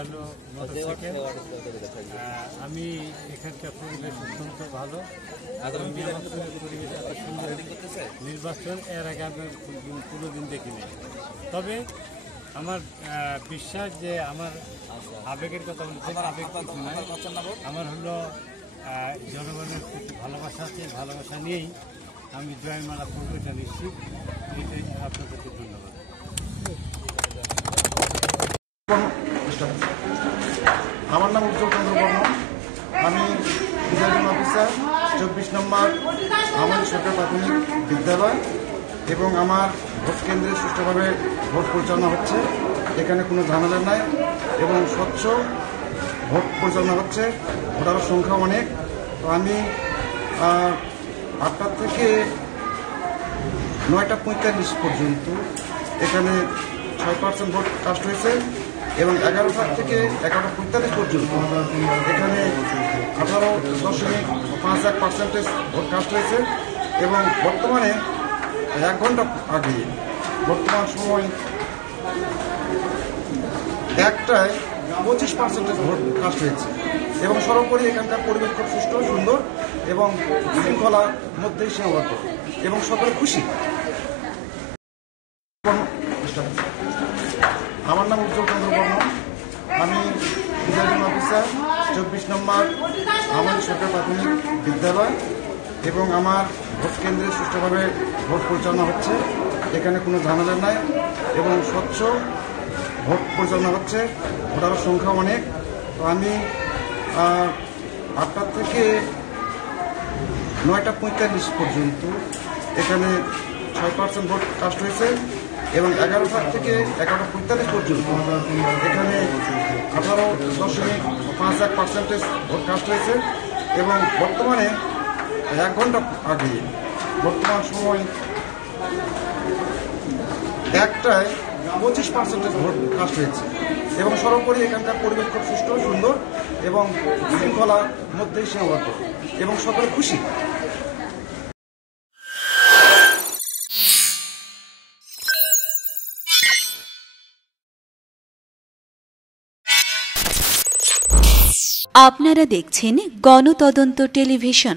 হলো মোটরসাইকেল। আমি এখানকার পরিবেশ অত্যন্ত ভালো। পরিবেশ এত সুন্দর নির্বাচন এর আগে আমি কোনোদিন দেখিনি। তবে আমার বিশ্বাস যে আমার আবেগের কথা বলতে আবেগ কিছু নয়, আমার হলো জনগণের প্রতি ভালোবাসা আছে। ভালোবাসা নিয়েই আমি জয়ের মালা পড়বো, এটা নিশ্চিত। এটাই আপনাদেরকে ধন্যবাদ। আমার নাম উজ্জ্বল চন্দ্র বর্মন। আমি প্রিজাইডিং অফিসার 24 নম্বর আমার সরকার প্রাথমিক বিদ্যালয়, এবং আমার ভোট কেন্দ্রে সুষ্ঠুভাবে ভোট পরিচালনা হচ্ছে। এখানে কোনো ঝামেলা নাই এবং স্বচ্ছ ভোট পরিচালনা হচ্ছে। ভোটারের সংখ্যা অনেক। তো আমি 8টা থেকে 9:45 পর্যন্ত এখানে 6% ভোট কাস্ট হয়েছে, এবং 11টা থেকে 11:45 পর্যন্ত এখানে 18.51% ভোট কাস্ট হয়েছে। এবং বর্তমানে 1 ঘন্টা আগে বর্তমান সময় 1টায় 25% ভোট কাস্ট হয়েছে। এবং সর্বোপরি এখানকার পরিবেশ খুব সুষ্ঠু, সুন্দর এবং শৃঙ্খলার মধ্যেই সীমাবদ্ধ, এবং সকলে খুশি। আমার নাম উজ্জ্বল চন্দ্র বর্মন। আমি প্রিজাইডিং অফিসার 24 নম্বর আমার সরকার প্রাথমিক বিদ্যালয়, এবং আমার ভোট কেন্দ্রে সুষ্ঠুভাবে ভোট পরিচালনা হচ্ছে। এখানে কোনো ঝামেলা নাই এবং স্বচ্ছ ভোট পরিচালনা হচ্ছে। ভোটারের সংখ্যা অনেক। তো আমি 8টা থেকে 9:45 পর্যন্ত এখানে 6% ভোট কাস্ট হয়েছে, এবং 11টা থেকে 11:45 পর্যন্ত এখানে 18.51% ভোট কাস্ট হয়েছে। এবং বর্তমানে 1 ঘন্টা আগে বর্তমান সময় 1টায় 25% ভোট কাস্ট হয়েছে। এবং সর্বোপরি এখানকার পরিবেশ খুব সুষ্ঠু, সুন্দর এবং শৃঙ্খলার মধ্যেই সীমাবদ্ধ, এবং সকলে খুশি। আপনারা দেখছেন গণতদন্ত টেলিভিশন।